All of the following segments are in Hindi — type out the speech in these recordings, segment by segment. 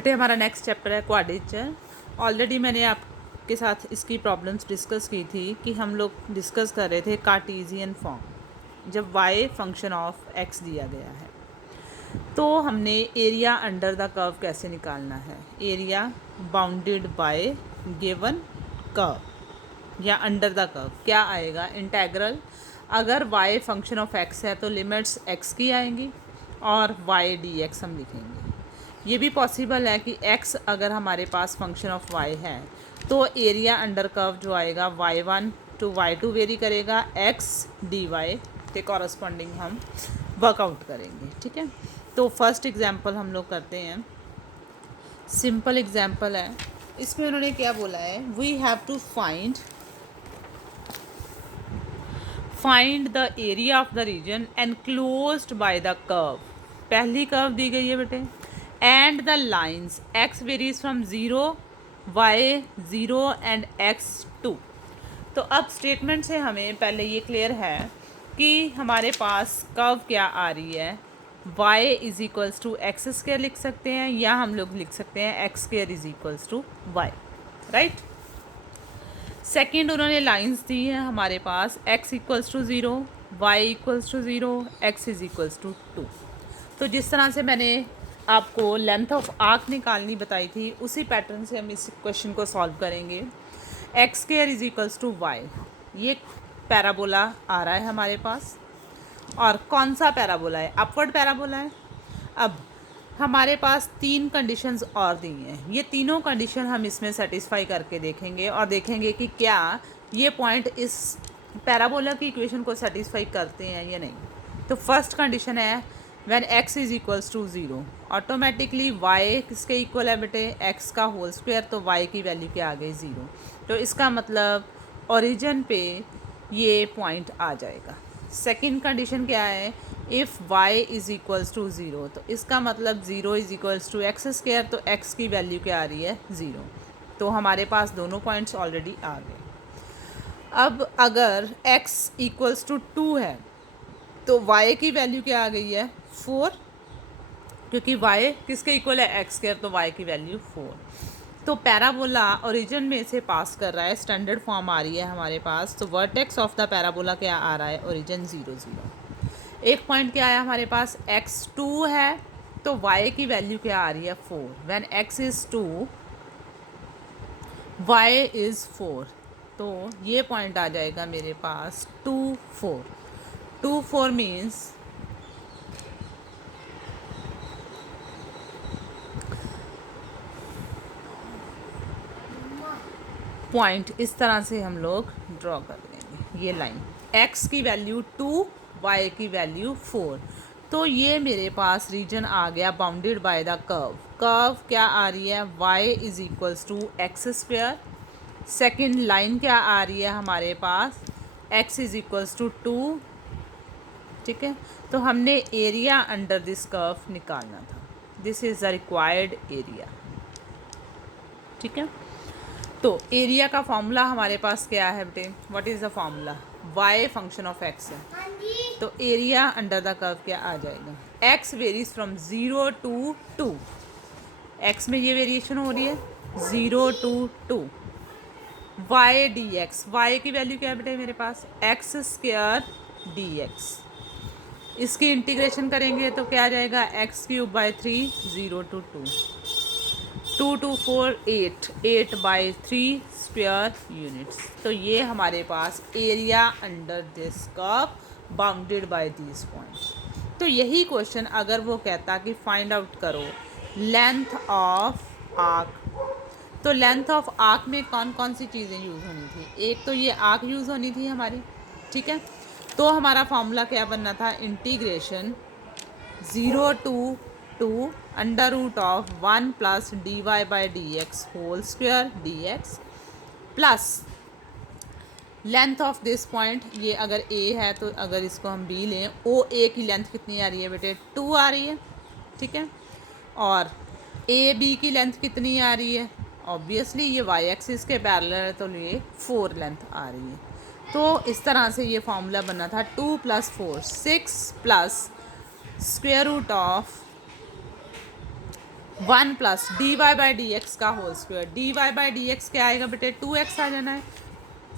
बेटे हमारा नेक्स्ट चैप्टर है क्वाड्रेचर। ऑलरेडी मैंने आपके साथ इसकी प्रॉब्लम्स डिस्कस की थी कि हम लोग डिस्कस कर रहे थे कार्टेशियन फॉर्म जब y फंक्शन ऑफ x दिया गया है तो हमने एरिया अंडर द कर्व कैसे निकालना है। Area bounded bye given curve या अंडर द कर्व क्या आएगा, इंटेग्रल। अगर y फंक्शन ऑफ x है तो लिमिट्स x की आएंगी और y dx हम लिखेंगे। ये भी पॉसिबल है कि x अगर हमारे पास फंक्शन ऑफ y है तो एरिया अंडर कर्व जो आएगा y1 टू y2 वेरी करेगा, x dy के कॉरस्पॉन्डिंग हम वर्कआउट करेंगे। ठीक है, तो फर्स्ट एग्जांपल हम लोग करते हैं। सिंपल एग्जांपल है, इसमें उन्होंने क्या बोला है, we have to find the area of the region enclosed by the curve. पहली कर्व दी गई है बेटे, and the lines x varies from 0 y 0 and x 2। तो अब स्टेटमेंट से हमें पहले ये क्लियर है कि हमारे पास कर्व क्या आ रही है, y is equals to x square लिख सकते हैं या हम लोग लिख सकते हैं x square is equals to y, right. Second उन्होंने लाइंस दी है हमारे पास, x equals to 0 y equals to 0 x is equals to 2। तो जिस तरह से मैंने आपको लेंथ ऑफ आर्क निकालनी बताई थी उसी पैटर्न से हम इस क्वेश्चन को सॉल्व करेंगे। X square is equals to y, ये पैराबोला आ रहा है हमारे पास। और कौन सा पैराबोला है, अपवर्ड पैराबोला है। अब हमारे पास तीन कंडीशंस और दी हैं, ये तीनों कंडीशन हम इसमें सेटिस्फाई करके देखेंगे और देखेंगे कि क्या ये पॉइंट इस पैराबोला की इक्वेशन को सेटिस्फाई करते हैं या नहीं। तो फर्स्ट कंडीशन है when x is equals to 0, automatically y किसके इक्वल है बेटे, x का होल स्क्वायर, तो y की वैल्यू क्या आ गई 0। तो इसका मतलब ओरिजिन पे ये पॉइंट आ जाएगा। सेकेंड कंडीशन क्या है, if y is equals to 0, तो इसका मतलब 0 is equals to x square, तो x की वैल्यू क्या आ रही है 0। तो हमारे पास दोनों पॉइंट्स ऑलरेडी आ गए। अब अगर x इक्वल्स टू 2 है तो y की वैल्यू क्या आ गई है 4, क्योंकि y किसके इक्वल है x स्क्वायर, तो y की वैल्यू 4। तो पैराबोला ओरिजिन में से पास कर रहा है, स्टैंडर्ड फॉर्म आ रही है हमारे पास। तो वर्टेक्स ऑफ द पैराबोला क्या आ रहा है, ओरिजिन 0 0। एक पॉइंट क्या आया हमारे पास, x2 है तो y की वैल्यू क्या आ रही है 4। When x is 2 y is 4, तो ये पॉइंट आ जाएगा मेरे पास 2 4। 2 4 मीन्स पॉइंट इस तरह से हम लोग ड्रॉ कर लेंगे। ये लाइन x की वैल्यू 2 y की वैल्यू 4, तो ये मेरे पास रीजन आ गया bounded by the curve. Curve क्या आ रही है, y is equals to x square. Second line क्या आ रही है हमारे पास, x इज इक्वल्स टू 2। ठीक है, तो हमने एरिया अंडर दिस कर्व निकालना था, this is the required area. ठीक है, तो एरिया का फॉर्मूला हमारे पास क्या है बेटे, what is the formula, y function of x है, तो एरिया अंडर द कर्व क्या आ जाएगा, x varies from 0 to 2। x में ये वेरिएशन हो रही है 0 टू 2। y dx, y की वैल्यू क्या है बेटे मेरे पास, एक्स स्क्वायर dx। इसकी इंटीग्रेशन करेंगे तो क्या आ जाएगा, x cube by 3, 0 to 2, 2 2 4 8, 8 by 3 square units. तो ये हमारे पास area under this curve bounded by these points. तो यही क्वेश्चन अगर वो कहता कि फाइंड आउट करो लेंथ ऑफ आर्क, तो लेंथ ऑफ आर्क में कौन कौन सी चीज़ें यूज़ होनी थी, एक तो ये आर्क यूज़ होनी थी हमारी। ठीक है, तो हमारा फॉर्मूला क्या बनना था, integration 0 to 2 under root of 1 plus d y by d x whole square d x plus length of this point, ये अगर a है तो अगर इसको हम b लें, ओ ए की लेंथ कितनी आ रही है बेटे 2 आ रही है। ठीक है, और ए बी की लेंथ कितनी आ रही है, ऑब्वियसली ये y एक्सिस के पैरेलल है तो ये 4 लेंथ आ रही है। तो इस तरह से ये फॉर्मूला बना था 2 + 4 6 plus square root of 1 plus d y by d x का whole square, d y by d x क्या आएगा बेटे 2x आ जाना है,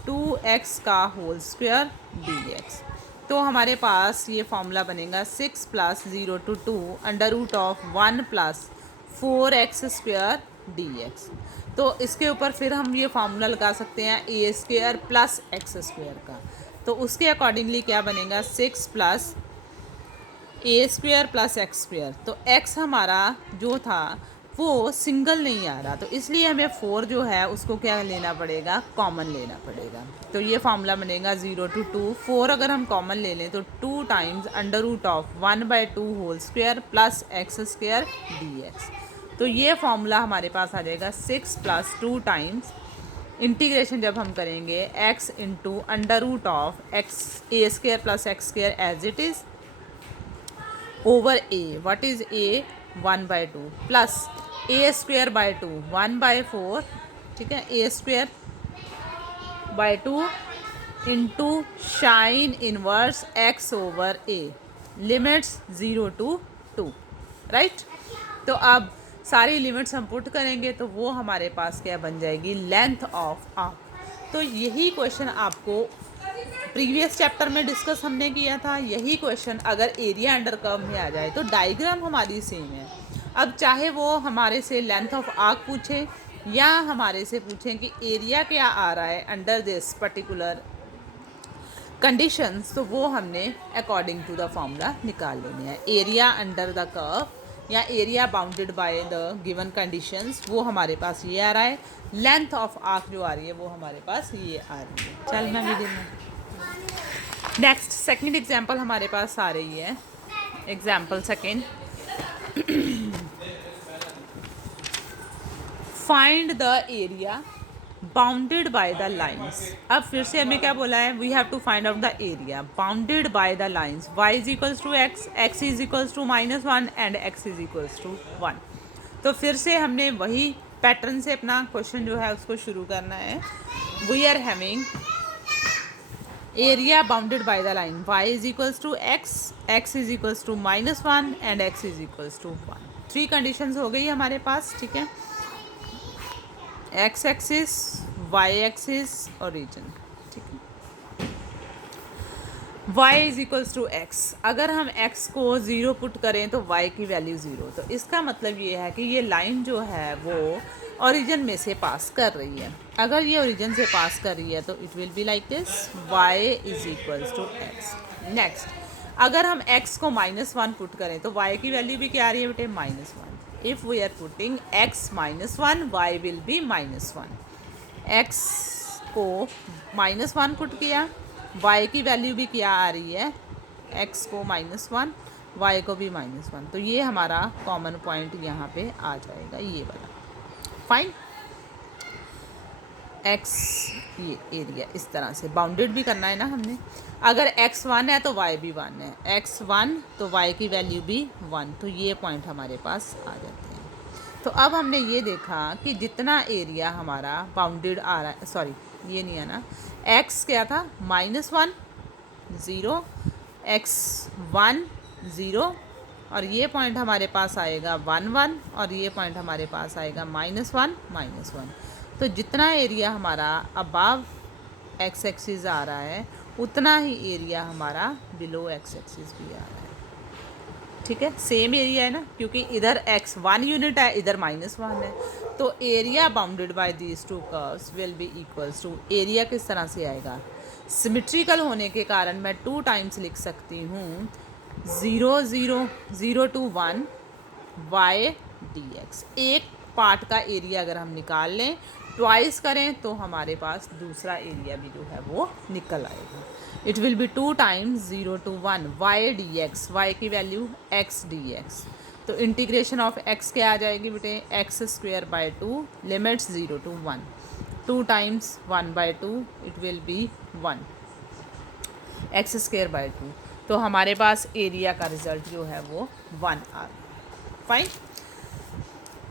2x का होल स्क्वायर डी एक्स। तो हमारे पास ये फॉर्मूला बनेगा 6 plus 0 to 2 under root of 1 plus 4x square d x. तो इसके ऊपर फिर हम ये फार्मूला लगा सकते हैं ए स्क्वायर प्लस एक्स स्क्वायर का। तो उसके अकॉर्डिंगली क्या बनेगा 6 plus a square plus x square. तो एक्स हमारा जो था वो सिंगल नहीं आ रहा, तो इसलिए हमें 4 जो है उसको क्या लेना पड़ेगा, कॉमन लेना पड़ेगा। तो ये फार्मूला बनेगा 0 to 2, 4 अगर हम कॉमन ले लें तो 2 times under root of 1/2 whole square plus x square d x. तो ये फार्मूला हमारे पास आ जाएगा 6 प्लस 2 टाइम्स इंटीग्रेशन जब हम करेंगे x into under root of x a square plus x square as it is over a, what is a 1/2 plus a square by 2 1/4, ठीक है, a square by 2 into sine inverse x over a, limits 0 to 2, right. तो अब सारी लिमिट्स हम पुट करेंगे तो वो हमारे पास क्या बन जाएगी, लेंथ ऑफ आर्क। तो यही क्वेश्चन आपको प्रीवियस चैप्टर में डिस्कस हमने किया था। यही क्वेश्चन अगर एरिया अंडर कर्व में आ जाए तो डायग्राम हमारी सेम है। अब चाहे वो हमारे से लेंथ ऑफ आर्क पूछे या हमारे से पूछें कि एरिया क्या आ रहा है अंडर दिस पर्टिकुलर कंडीशंस, तो वो हमने अकॉर्डिंग टू द फॉर्मूला निकाल लेने हैं। एरिया अंडर द कर्व या area bounded by the given conditions, वो हमारे पास ये आ रहा है। लेंथ ऑफ आर्क जो आ रही है वो हमारे पास ये आ रही है। चल मैं वीडियो में नेक्स्ट सेकंड एग्जांपल हमारे पास आ रही है। Example second, find the area bounded by the lines. अब फिर से हमें क्या बोला है, we have to find out the area bounded by the lines y is equals to x, x is equals to -1 and x is equals to 1। तो फिर से हमने वही पैटर्न से अपना क्वेश्चन जो है उसको शुरू करना है। We are having area bounded by the line y is equals to x, x is equals to -1 and x is equals to 1। 3 conditions हो गई हमारे पास, ठीक है। एक्स एक्सिस, वाई एक्सिस और रीजन, ठीक है। y is equals to x, अगर हम x को 0 पुट करें तो y की वैल्यू 0। तो इसका मतलब ये है कि ये लाइन जो है वो ओरिजिन में से पास कर रही है। अगर ये ओरिजिन से पास कर रही है तो it will be like this, y is equals to x. Next, अगर हम x को -1 पुट करें तो y की वैल्यू भी क्या आ रही है बेटे, -1। If we are putting x -1, y will be -1। x को -1 पुट किया, y की वैल्यू भी क्या आ रही है, x को -1, y को भी -1। तो ये हमारा कॉमन पॉइंट यहाँ पे आ जाएगा, ये वाला। फाइन, x ये एरिया इस तरह से बाउंडेड भी करना है ना हमने। अगर x 1 है तो y भी 1 है, x 1 तो y की वैल्यू भी 1। तो ये पॉइंट हमारे पास आ जाते हैं। तो अब हमने ये देखा कि जितना एरिया हमारा बाउंडेड आ रहा है, सॉरी ये नहीं है ना, x क्या था, -1 0, x 1 0, और ये पॉइंट हमारे पास आएगा 1 1, और ये पॉइंट हमारे पास आएगा -1 -1। तो जितना एरिया हमारा अबव एक्स एक्सिस आ रहा है उतना ही एरिया हमारा बिलो एक्स एक्सिस भी आ रहा है, ठीक है। सेम एरिया है ना, क्योंकि इधर x 1 यूनिट है, इधर -1 है। तो area bounded by these two curves will be equals to, area किस तरह से आएगा, सिमेट्रिकल होने के कारण मैं 2 टाइम्स लिख सकती हूँ 0 0 0 to 1 y dx। एक पार्ट का एरिया अगर हम निकाल लें, ट्वाइस करें तो हमारे पास दूसरा एरिया भी जो है वो निकल आएगा। It will B 2 times 0 to 1 y dx, y की वैल्यू x dx। तो इंटीग्रेशन ऑफ x क्या आ जाएगी बेटे, x square by 2, limits 0 to 1, 2 times 1/2, it will B 1 x square by 2। तो हमारे पास एरिया का रिजल्ट जो है वो 1 आ रहा। फाइन।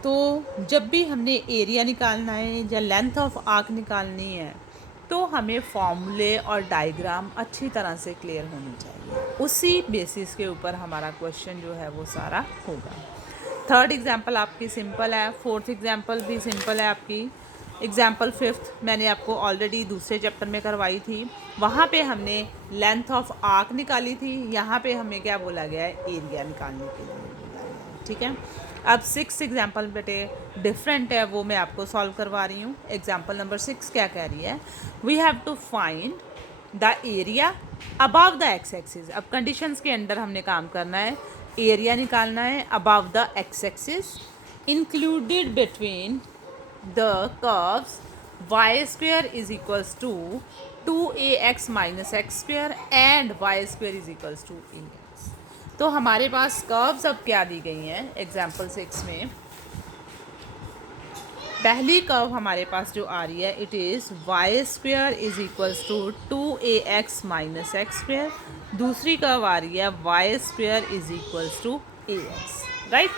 तो जब भी हमने एरिया निकालना है या लेंथ ऑफ आर्क निकालनी है तो हमें फॉर्मूले और डायग्राम अच्छी तरह से क्लियर होनी चाहिए। उसी बेसिस के ऊपर हमारा क्वेश्चन जो है वो सारा होगा। थर्ड एग्जाम्पल आपकी सिंपल है, फोर्थ एग्जाम्पल भी सिंपल है आपकी। एग्जाम्पल फिफ्थ मैंने आपको ऑलरेडी दूसरे चैप्टर में करवाई थी, वहाँ पे हमने लेंथ ऑफ आर्क निकाली थी, यहाँ पे हमें क्या बोला गया है, एरिया निकालने के लिए बोला गया है, ठीक है। अब सिक्स एग्जाम्पल बेटे डिफरेंट है, वो मैं आपको सॉल्व करवा रही हूँ। एग्जाम्पल नंबर 6 क्या कह रही है, we have to find the area above the x axis. अब कंडीशंस के अंडर हमने काम करना है, एरिया निकालना है above the x axis included between the curves y square is equals to 2ax minus x square and y square is equals to ax। तो हमारे पास कर्व्स अब क्या दी गई हैं एग्जाम्पल 6 में। पहली कर्व हमारे पास जो आ रही है, it is y square is equals to 2ax minus x square. दूसरी कर्व आ रही है y square is equals to ax, right.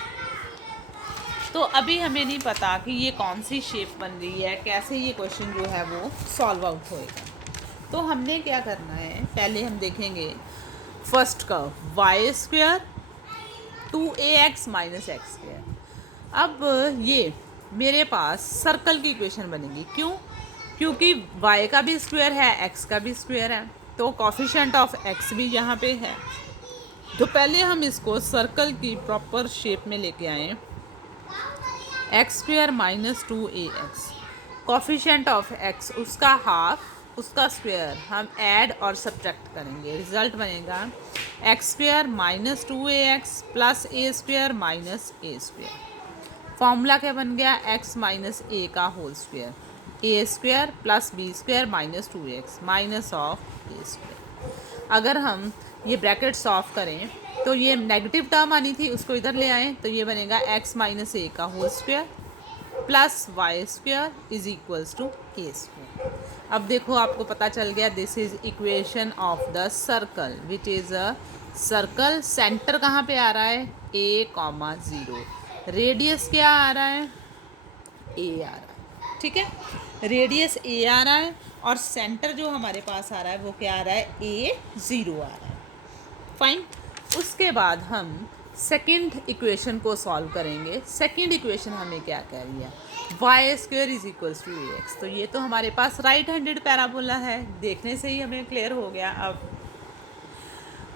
तो अभी हमें नहीं पता कि ये कौन सी शेप बन रही है, कैसे ये क्वेश्चन जो है वो सॉल्व आउट होएगा। तो हमने क्या करना है, पहले हम देखेंगे first curve y square 2ax minus x square. अब ये मेरे पास सर्कल की इक्वेशन बनेगी, क्यों? क्योंकि y का भी स्क्वायर है, x का भी स्क्वायर है, तो कोफिशिएंट ऑफ x भी यहाँ पे है। तो पहले हम इसको सर्कल की प्रॉपर शेप में लेके आए, x square minus 2ax, coefficient of x उसका हाफ, उसका स्क्वायर हम ऐड और सब्ट्रैक्ट करेंगे, रिजल्ट बनेगा x square minus 2ax plus a square minus a square. Formula क्या बन गया, x माइनस ए का whole square, a square plus b square minus 2x minus of a square. अगर हम ये ब्रैकेट सॉल्व करें तो ये नेगेटिव टर्म आनी थी, उसको इधर ले आएँ तो ये बनेगा x माइनस ए का whole square plus y square is equals to a square. अब देखो आपको पता चल गया, this is equation of the circle which is a circle. Centre कहाँ पे आ रहा है, a,0, रेडियस क्या आ रहा है, a आ रहा है, ठीक है। रेडियस a आ रहा है और सेंटर जो हमारे पास आ रहा है वो क्या आ रहा है, a0 आ रहा है, फाइन। उसके बाद हम सेकंड इक्वेशन को सॉल्व करेंगे। सेकंड इक्वेशन हमें क्या कह रही है, y square is equals to ax। तो ये तो हमारे पास राइट हैंडेड पैराबोला है, देखने से ही हमें क्लियर हो गया अब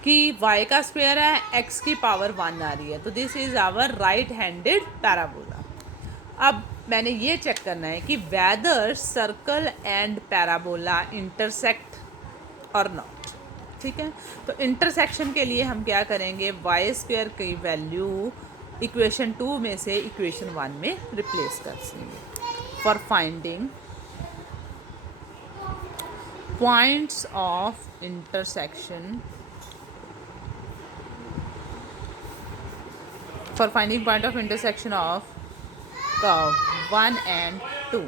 कि y का स्क्वायर है, x की पावर 1 आ रही है, तो this is our right handed parabola. अब मैंने ये चेक करना है कि whether circle and parabola intersect और नॉट, ठीक है। तो इंटरसेक्शन के लिए हम क्या करेंगे, वाई स्क्वायर की वैल्यू इक्वेशन 2 में से इक्वेशन 1 में रिप्लेस कर देंगे। For finding points of intersection, for finding point of intersection of curve 1 and 2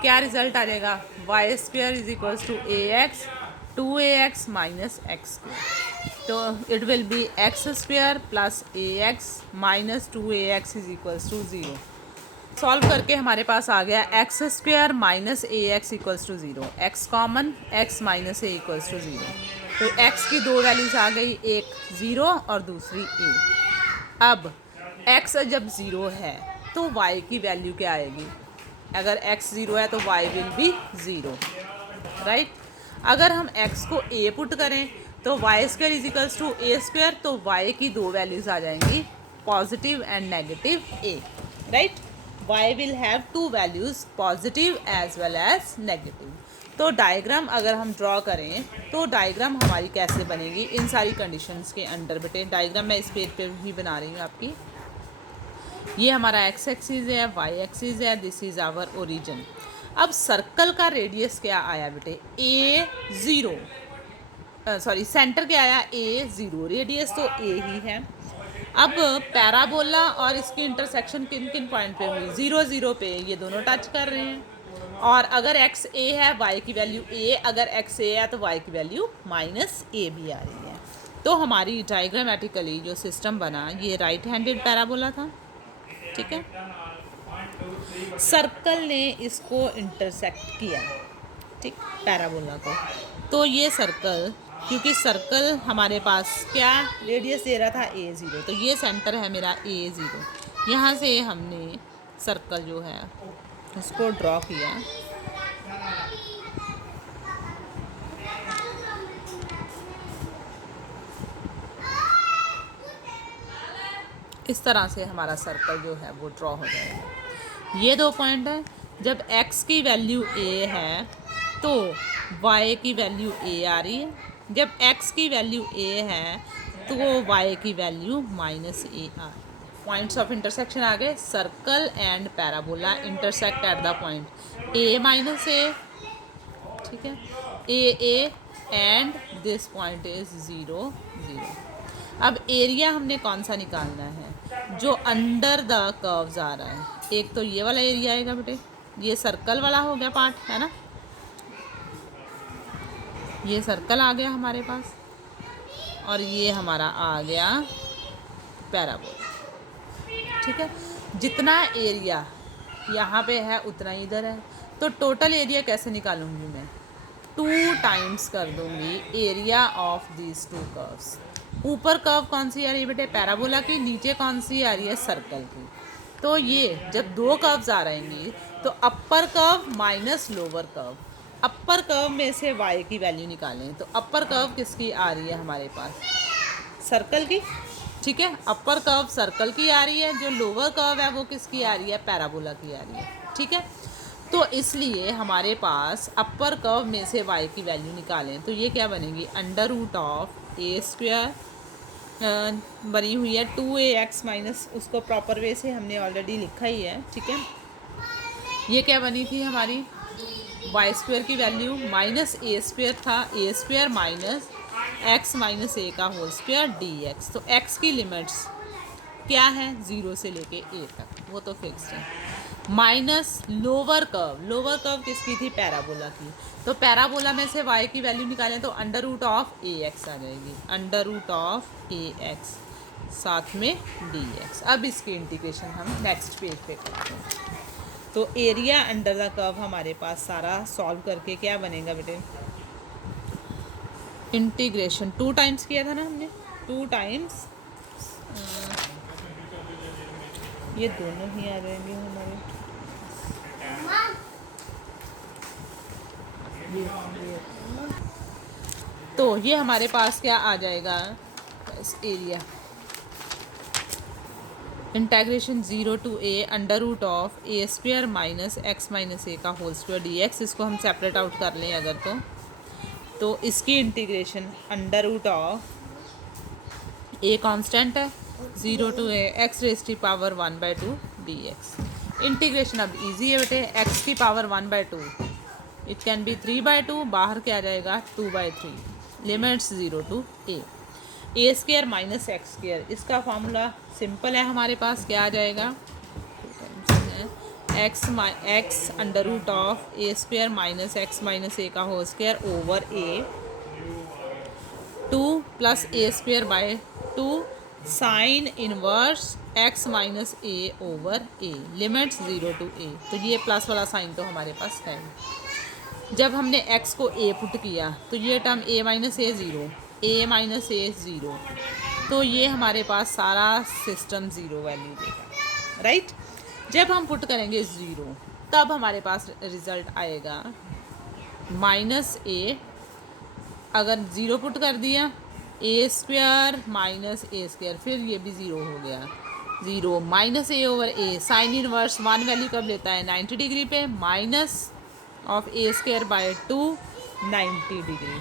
क्या रिजल्ट आ जाएगा, y square is equals to ax 2ax minus x square. तो it will be x square plus ax minus 2ax is equals to 0। Solve करके हमारे पास आ गया x square minus ax equals to 0, x common, x minus a equals to 0। तो x की दो वैल्यूज आ गई, एक 0 और दूसरी a। अब x जब 0 है तो y की वैल्यू क्या आएगी, अगर x 0 है तो y विल बी 0, राइट। अगर हम x को a पुट करें तो y square is equals to a square, तो y की दो वैल्यूज आ जाएंगी, positive and negative a, right. y will have two values, positive as well as negative. तो डायग्राम अगर हम ड्रॉ करें तो डायग्राम हमारी कैसे बनेगी इन सारी कंडीशंस के अंडर। बेटे डायग्राम मैं इस पेज पे भी बना रही हूँ आपकी। ये हमारा एक्स एक्सिस है, वाई एक्सिस है, दिस इज़ आवर ओरिजिन। अब सर्कल का रेडियस क्या आया बेटे, a0, सॉरी सेंटर क्या आया, a0, रेडियस तो a ही है। अब पैराबोला और इसकी इंटरसेक्शन किन किन पॉइंट पे हुई, 0 0 पे, ये दोनों टच कर रहे हैं। और अगर x a है, y की वैल्यू a, अगर x a है तो y की वैल्यू माइनस a भी आ रही है। तो हमारी डायग्रामेटिकली जो सिस्टम बना, ये राइट हैंडेड पैराबोला था, ठीक है। सर्कल ने इसको इंटरसेक्ट किया, ठीक, पैराबोला को। तो ये सर्कल, क्योंकि सर्कल हमारे पास क्या रेडियस दे रहा था a0, तो ये सेंटर है मेरा a0। यहाँ से हमने सर्कल जो है उसको ड्रॉ किया। इस तरह से हमारा सर्कल जो है वो ड्रॉ हो जाएगा। ये 2 पॉइंट है। जब x की वैल्यू a है तो y की वैल्यू a आ रही है। जब x की वैल्यू a है तो y की वैल्यू -a आ रही है। पॉइंट्स ऑफ इंटरसेक्शन आ गए। Circle and parabola intersect at the point a-a, ठीक है, a and this point is 0 0। अब एरिया हमने कौन सा निकालना है? जो अंडर द कर्व्स आ रहा है। एक तो ये वाला एरिया आएगा बेटे, ये सर्कल वाला हो गया पार्ट, है ना, ये सर्कल आ गया हमारे पास, और ये हमारा आ गया पैराबोला। ठीक है, जितना एरिया यहाँ पे है उतना ही इधर है। तो टोटल एरिया कैसे निकालूंगी मैं? 2 टाइम्स कर दूंगी एरिया ऑफ दीज 2 कर्व्स। ऊपर कर्व कौन सी आ रही है बेटे? पैराबोला की। नीचे कौन सी आ रही है? सर्कल की। तो ये जब 2 कर्व्स आ रहेंगी तो upper curve minus lower curve, upper curve में से y की वैल्यू निकालें तो अपर कर्व किसकी आ रही है हमारे पास? सर्कल की। ठीक है, अपर कर्व सर्कल की आ रही है, जो लोअर कर्व है वो किसकी आ रही है? पैराबोला की आ रही है। ठीक है, तो इसलिए हमारे पास अपर कर्व में से y की वैल्यू निकालें तो ये क्या बनेगी? Under root of a square बनी हुई है 2ax माइनस, उसको प्रॉपर वे से हमने ऑलरेडी लिखा ही है। ठीक है, ये क्या बनी थी हमारी? वाई स्क्वायर की वैल्यू माइनस ए स्क्वायर था, ए square minus x minus a का होल स्क्वायर डी एक्स। तो एक्स की लिमिट्स क्या है? 0 से लेके ए तक, वो तो फिक्स्ड है। Minus lower curve, lower curve किसकी थी? पैराबोला की। तो पैराबोला में से y की वैल्यू निकालें तो under root of a x आ जाएगी, under root of a x साथ में डी एक्स। अब इसकी इंटीग्रेशन हम नेक्स्ट पेज पे करते हैं। तो एरिया अंडर द कर्व हमारे पास सारा सॉल्व करके क्या बनेगा बेटे? इंटीग्रेशन 2 टाइम्स किया था ना हमने, 2 टाइम्स, ये दोनों ही आ जाएंगे हमारे। तो ये हमारे पास क्या आ जाएगा? बस area integration 0 to a under root of a square minus x minus a का होल स्क्वायर डी एक्स। इसको हम सेपरेट आउट कर लें अगर तो इसकी integration under root of a constant है 0 to a एक्स रेज़ की पावर 1/2 डी एक्स। इंटीग्रेशन अब इजी है बेटे, एक्स की पावर 1/2, इट कैन बी 3/2, बाहर क्या आ जाएगा? 2/3। Limits 0 to a square minus x square. इसका फार्मूला सिंपल है हमारे पास, क्या आ जाएगा? X under root of a square minus x minus a का होल स्क्वायर ओवर ए, 2 प्लस a square by 2 sine inverse x minus a over a. Limits 0 to a। तो ये प्लस वाला साइन तो हमारे पास है। जब हमने x को a पुट किया तो ये term a minus a 0, a minus a 0, तो ये हमारे पास सारा सिस्टम 0 वैल्यू देगा, राइट। जब हम पुट करेंगे 0 तब हमारे पास रिज़ल्ट आएगा माइनस ए, अगर 0 पुट कर दिया a square minus a square, फिर ये भी 0 हो गया, 0 minus a over a. Sine inverse 1 value कब लेता है? 90 डिग्री पे, minus of a square by 2 90 degree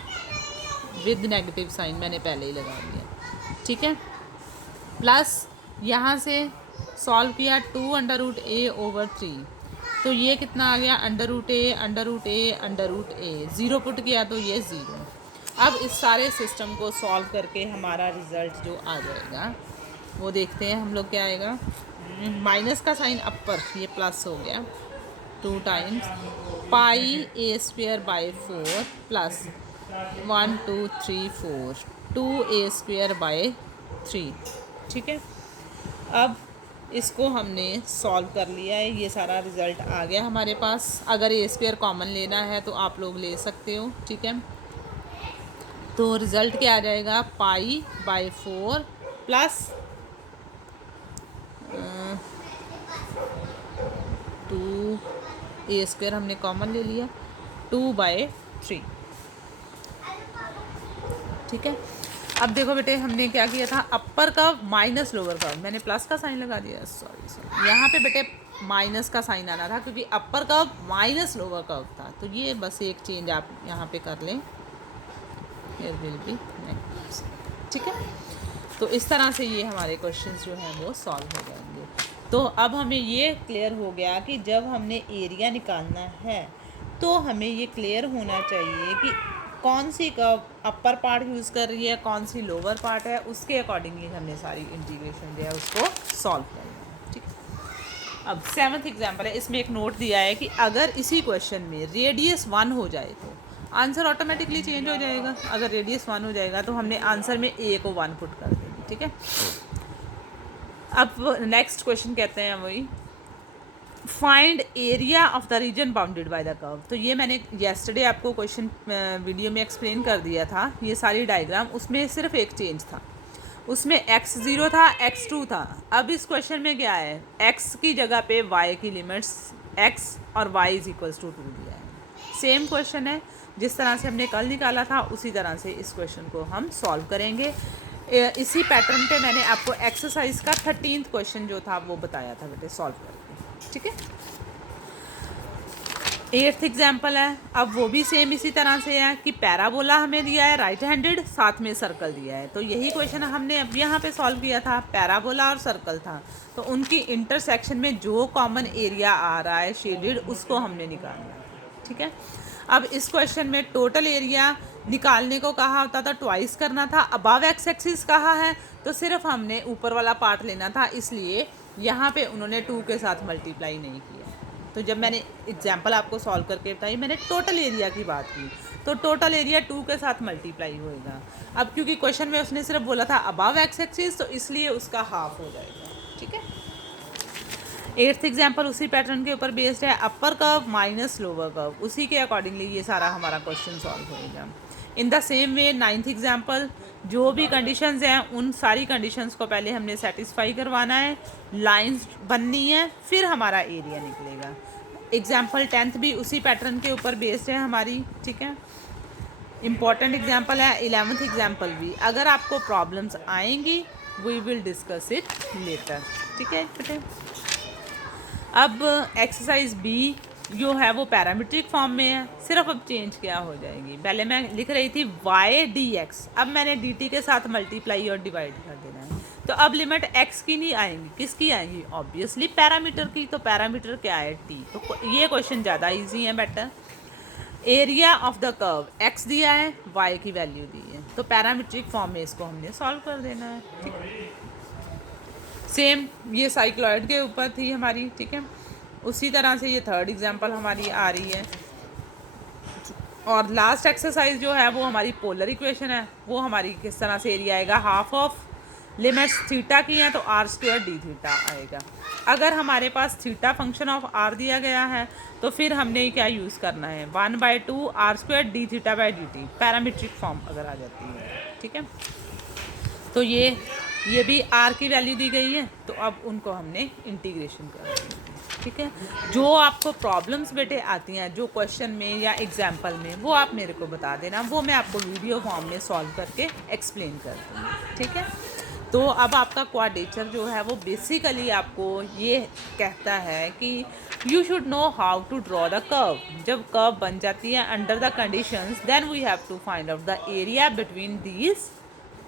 with negative sign मैंने पहले ही लगा दिया। ठीक है, प्लस यहाँ से सॉल्व किया 2 अंडर रूट ए ओवर 3, तो ये कितना आ गया? Under root A under root A under root A. 0 put किया तो ये 0। अब इस सारे सिस्टम को सॉल्व करके हमारा रिज़ल्ट जो आ जाएगा वो देखते हैं हम लोग क्या आएगा। माइनस का साइन अपर, ये प्लस हो गया, 2 टाइम्स पाई ए स्क्वायर बाय 4 प्लस 1 2 3 4 2 ए स्क्वायर बाय 3। ठीक है, अब इसको हमने सॉल्व कर लिया है, ये सारा रिज़ल्ट आ गया हमारे पास। अगर ए स्क्वायर कॉमन लेना है तो आप लोग ले सकते हो। ठीक है, तो रिज़ल्ट क्या आ जाएगा? पाई बाय 4 प्लस 2a² हमने कॉमन ले लिया, 2/3। ठीक है, अब देखो बेटे हमने क्या किया था, upper curve minus lower curve, मैंने प्लस का साइन लगा दिया, सॉरी यहाँ पे बेटे माइनस का साइन आना था क्योंकि upper curve minus lower curve था। तो ये बस एक चेंज आप यहाँ पे कर लें, हियर विल बी नेक्स्ट। ठीक है, तो इस तरह से ये हमारे क्वेश्चंस जो हैं वो सॉल्व हो जाएंगे। तो अब हमें ये क्लियर हो गया कि जब हमने एरिया निकालना है तो हमें ये क्लियर होना चाहिए कि कौन सी कर्व अपर पार्ट यूज़ कर रही है, कौन सी लोअर पार्ट है, उसके अकॉर्डिंगली हमने सारी इंटीग्रेशन जो है उसको सॉल्व करना है। ठीक है, अब 7th एग्जाम्पल है, इसमें एक नोट दिया है कि अगर इसी क्वेश्चन में रेडियस 1 हो जाए तो आंसर ऑटोमेटिकली चेंज हो जाएगा। अगर रेडियस 1 हो जाएगा तो हमने आंसर में ए को 1 पुट कर देंगे। ठीक है, अब नेक्स्ट क्वेश्चन कहते हैं वही, find area of the reason bounded by the curve. तो ये मैंने येस्टरडे आपको क्वेश्चन वीडियो में एक्सप्लेन कर दिया था, ये सारी डायग्राम, उसमें सिर्फ एक चेंज था, उसमें x0 था, x2 था। अब इस क्वेश्चन में क्या है, x की जगह पे y की लिमिट्स x और y = 2 दिया है। सेम क्वेश्चन है, जिस तरह से हमने कल निकाला था उसी तरह से इस क्वेश्चन को हम सॉल्व करेंगे। इसी पैटर्न पे मैंने आपको एक्सरसाइज का 13th क्वेश्चन जो था वो बताया था बेटे सॉल्व करके। ठीक है, 8th एग्जाम्पल है, अब वो भी सेम इसी तरह से है कि पैराबोला हमें दिया है राइट हैंडेड, साथ में सर्कल दिया है। तो यही क्वेश्चन हमने अब यहाँ पे सॉल्व किया था, पैराबोला और सर्कल था, तो उनकी इंटरसेक्शन में जो कॉमन एरिया आ रहा है शेडेड उसको हमने निकालना है। ठीक है, अब इस क्वेश्चन में टोटल एरिया निकालने को कहा होता था, ट्वाइस करना था, अबव एक्स एक्सिस कहा है तो सिर्फ हमने ऊपर वाला पार्ट लेना था, इसलिए यहाँ पे उन्होंने 2 के साथ मल्टीप्लाई नहीं किया। तो जब मैंने एग्जाम्पल आपको सॉल्व करके बताई, मैंने टोटल एरिया की बात की, तो टोटल एरिया 2 के साथ मल्टीप्लाई होएगा। अब क्योंकि क्वेश्चन में उसने सिर्फ बोला था अबव एक्स एक्सिस, तो इसलिए उसका हाफ हो जाएगा। ठीक है, 8th एग्जाम्पल उसी पैटर्न के ऊपर बेस्ड है, upper curve minus lower curve, उसी के अकॉर्डिंगली ये सारा हमारा क्वेश्चन सॉल्व होएगा। In the same way 9th example, जो भी कंडीशंस हैं उन सारी कंडीशंस को पहले हमने सेटिस्फाई करवाना है, लाइंस बननी है, फिर हमारा एरिया निकलेगा। एग्जाम्पल 10th भी उसी पैटर्न के ऊपर बेस्ड है हमारी। ठीक है, इम्पॉर्टेंट एग्जाम्पल है 11th एग्जाम्पल भी। अगर आपको प्रॉब्लम्स आएंगी we will discuss it later. ठीक है बेटे, अब एक्सरसाइज बी जो है वो पैरामीट्रिक फॉर्म में है, सिर्फ अब चेंज क्या हो जाएगी, पहले मैं लिख रही थी y dx, अब मैंने dt के साथ मल्टीप्लाई और डिवाइड कर देना है। तो अब लिमिट x की नहीं आएंगी, किसकी आएंगी, ऑब्वियसली पैरामीटर की। तो पैरामीटर क्या है, t। तो ये क्वेश्चन ज़्यादा इजी है बेटा। Area of the curve x दिया है, y की वैल्यू दी है, तो पैरामीट्रिक फॉर्म में इसको हमने सॉल्व कर देना है। ठीक है, सेम ये साइक्लॉइड के ऊपर थी हमारी। ठीक है, उसी तरह से ये 3rd एग्जाम्पल हमारी आ रही है। और लास्ट एक्सरसाइज जो है वो हमारी पोलर इक्वेशन है, वो हमारी किस तरह से एरिया आएगा, हाफ ऑफ लिमिट्स थीटा की हैं तो r² d थीटा आएगा। अगर हमारे पास थीटा फंक्शन ऑफ r दिया गया है तो फिर हमने क्या यूज़ करना है, 1/2 r² d theta by dt, parametric form अगर आ जाती है। ठीक है, तो ये भी r की वैल्यू दी गई है, तो अब उनको हमने इंटीग्रेशन कर दिया। ठीक है, जो आपको प्रॉब्लम्स बेटे आती हैं जो क्वेश्चन में या एग्जाम्पल में, वो आप मेरे को बता देना, वो मैं आपको वीडियो फॉर्म में सॉल्व करके एक्सप्लेन कर दूँगी। ठीक है, तो अब आपका क्वाड्रेचर जो है वो बेसिकली आपको ये कहता है कि you should know how to draw the curve. जब कर्व बन जाती है under the conditions, then we have to find out the area between these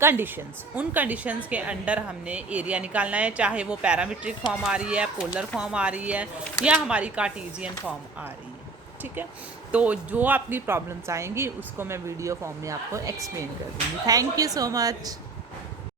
conditions. उन कंडीशंस के अंडर हमने एरिया निकालना है, चाहे वो पैरामीट्रिक फॉर्म आ रही है, पोलर फॉर्म आ रही है, या हमारी कार्टेशियन फॉर्म आ रही है। ठीक है, तो जो आपकी प्रॉब्लम्स आएंगी उसको मैं वीडियो फॉर्म में आपको एक्सप्लेन कर दूँगी। Thank you so much.